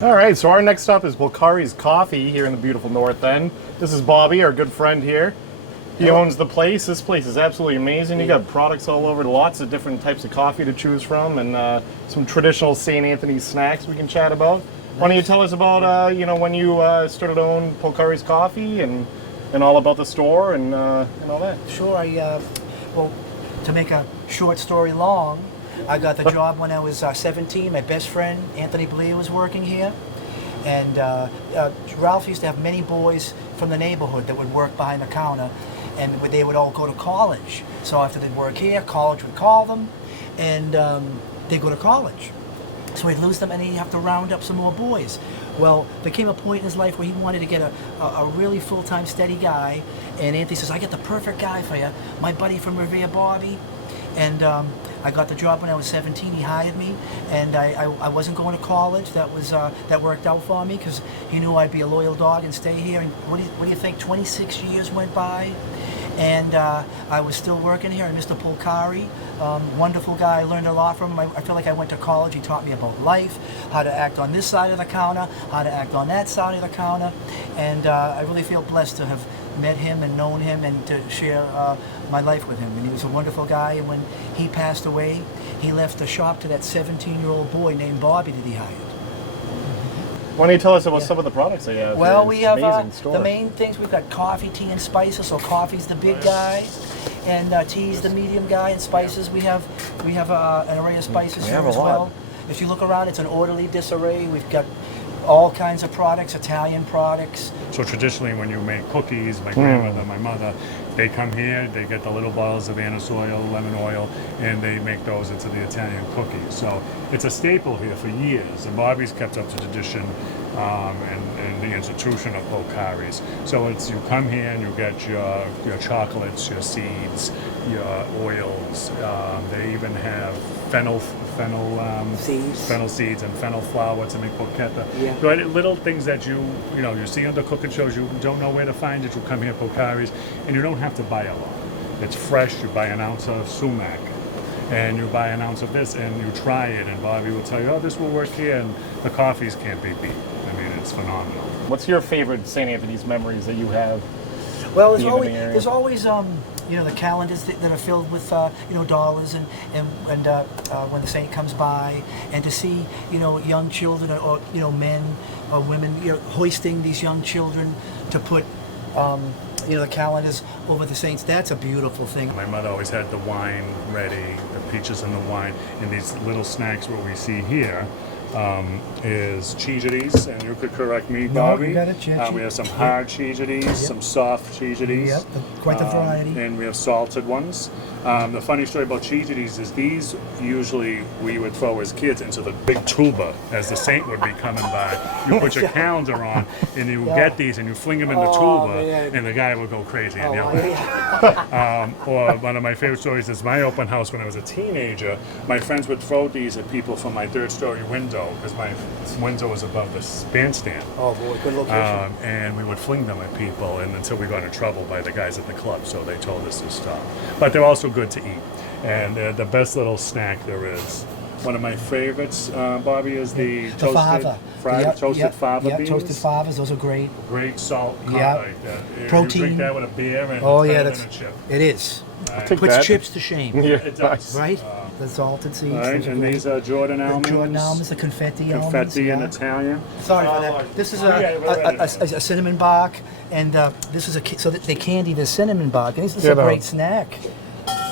All right, so our next stop is Polcari's Coffee here in the beautiful North End. This is Bobby, our good friend here. He owns the place. This place is absolutely amazing. You got products all over, lots of different types of coffee to choose from, and some traditional St. Anthony's snacks we can chat about. Why don't you tell us about when you started to own Polcari's Coffee and all about the store and all that? Sure. Well, to make a short story long, I got the job when I was 17. My best friend, Anthony Blair, was working here. And Ralph used to have many boys from the neighborhood that would work behind the counter, and they would all go to college. So after they'd work here, college would call them, and they'd go to college. So he'd lose them, and he'd have to round up some more boys. Well, there came a point in his life where he wanted to get a really full-time, steady guy, and Anthony says, I got the perfect guy for you, my buddy from Revere, Bobby. And I got the job when I was 17. He hired me, and I wasn't going to college. That worked out for me because he knew I'd be a loyal dog and stay here. And what do you think? 26 years went by, and I was still working here. And Mr. Polcari, wonderful guy. I learned a lot from him. I feel like I went to college. He taught me about life, how to act on this side of the counter, how to act on that side of the counter, and I really feel blessed to have met him and known him and to share my life with him. And he was a wonderful guy, and when he passed away, he left the shop to that 17-year-old boy named Bobby that he hired. Why don't you tell us about some of the products they have? Well, we have amazing the main things. We've got coffee, tea, and spices. So coffee's the big guy, and tea's the medium guy, and spices we have an array of spices here as well. If you look around, it's an orderly disarray. We've got all kinds of products, Italian products. So traditionally when you make cookies, my grandmother, my mother, they come here, they get the little bottles of anise oil, lemon oil, and they make those into the Italian cookies. So it's a staple here for years, and Bobby's kept up to tradition and the institution of Polcari's. So it's, you come here and you get your chocolates, your seeds, your oils. They even have fennel seeds and fennel flour to make polchetta. Yeah. But little things that you see on the cooking shows, you don't know where to find it. You come here at Polcari's, and you don't have to buy a lot. It's fresh. You buy an ounce of sumac, and you buy an ounce of this, and you try it, and Bobby will tell you, oh, this will work here, and the coffees can't be beat. I mean, it's phenomenal. What's your favorite St. Anthony's memories that you have? Well, there's always the calendars that are filled with dollars and when the saint comes by, and to see young children or men or women hoisting these young children to put the calendars over the saints. That's a beautiful thing. My mother always had the wine ready, the peaches and the wine, and these little snacks. What we see here is cheeseties, and you could correct me, Bobby. You got it, Ceci. We have some hard cheeseties, some soft cheeseties. Yep, quite the variety. And we have salted ones. The funny story about cheeseties is these usually we would throw as kids into the big tuba as the saint would be coming by. You put your calendar on, and you get these, and you fling them in the tuba, man. and the guy would go crazy and yell. Or one of my favorite stories is my open house when I was a teenager. My friends would throw these at people from my third-story window because my window was above the bandstand. Oh boy, good location. And we would fling them at people, and until we got in trouble by the guys at the club, so they told us to stop. But they're also good to eat, and they're the best little snack there is. One of my favorites, Bobby, is the toasted fava beans. Toasted favas, those are great. Great salt Yep. like that. Protein. You drink that with a beer and That's a chip. it is. Take Puts that. chips to shame. Yeah, It does. Right? The salted seeds. All right, those are and great. these are Jordan almonds. The Jordan almonds, the confetti almonds. Confetti in yeah. Italian. Sorry for that. This is a cinnamon bark, and this is so that they candy the cinnamon bark. And this is a great snack.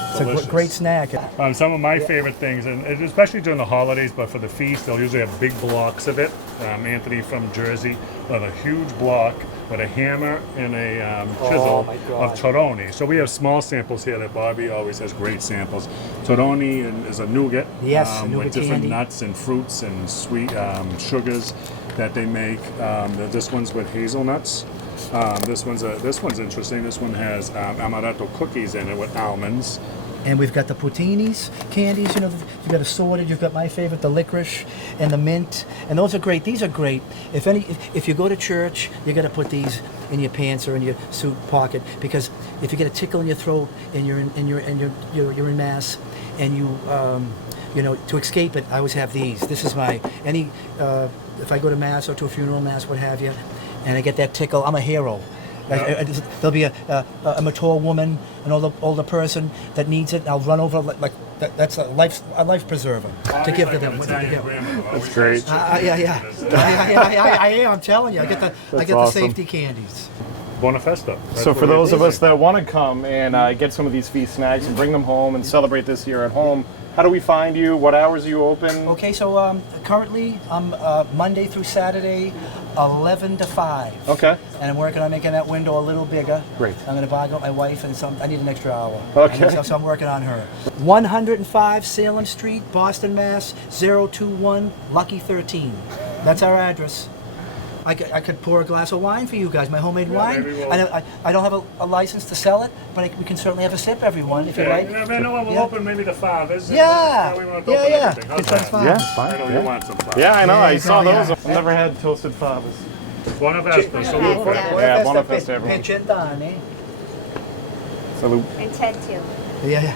It's Delicious. a great snack. Some of my favorite things, and especially during the holidays, but for the feast, they'll usually have big blocks of it. Anthony from Jersey will have a huge block with a hammer and a chisel of torroni. So we have small samples here that Bobby always has great samples. Torroni is a nougat, nougat with different candy. nuts and fruits and sweet sugars that they make. This one's with hazelnuts. This one's interesting. This one has amaretto cookies in it with almonds. And we've got the putinis candies, you've got assorted. You've got my favorite, the licorice and the mint, and those are great. These are great. If you go to church, you got to put these in your pants or in your suit pocket, because if you get a tickle in your throat and you're in mass, and you know, to escape it, I always have these. This is my if I go to mass or to a funeral mass, what have you, and I get that tickle, I'm a hero. There'll be a mature woman, an older person that needs it. I'll run over like that, that's a life preserver to give to them. That's great. Yeah. I am. I'm telling you, I get the awesome. safety candies. Buona festa. So for those of us that want to come and get some of these feast snacks and bring them home and celebrate this year at home, how do we find you? What hours are you open? Okay, so currently I'm Monday through Saturday, 11 to 5. Okay. And I'm working on making that window a little bigger. Great. I'm going to bargain with my wife, and I need an extra hour. Okay. So I'm working on her. 105 Salem Street, Boston, Mass. 021, Lucky 13. That's our address. I could pour a glass of wine for you guys, my homemade wine. maybe we'll- I don't have a license to sell it, but we can certainly have a sip, everyone, if you like. I mean, we'll Yeah. open maybe the 5. Yeah. We want to open Yeah. everything. How's It sounds that? fine. Yeah, it's fine. I know Yeah. you want some 5. Yeah, I know. Yeah, I saw yeah. those. I've never had toasted favas. Buona festa. Salute. Yeah, buona festa, everyone. Per 100 anni. Salute. Intend to. Yeah.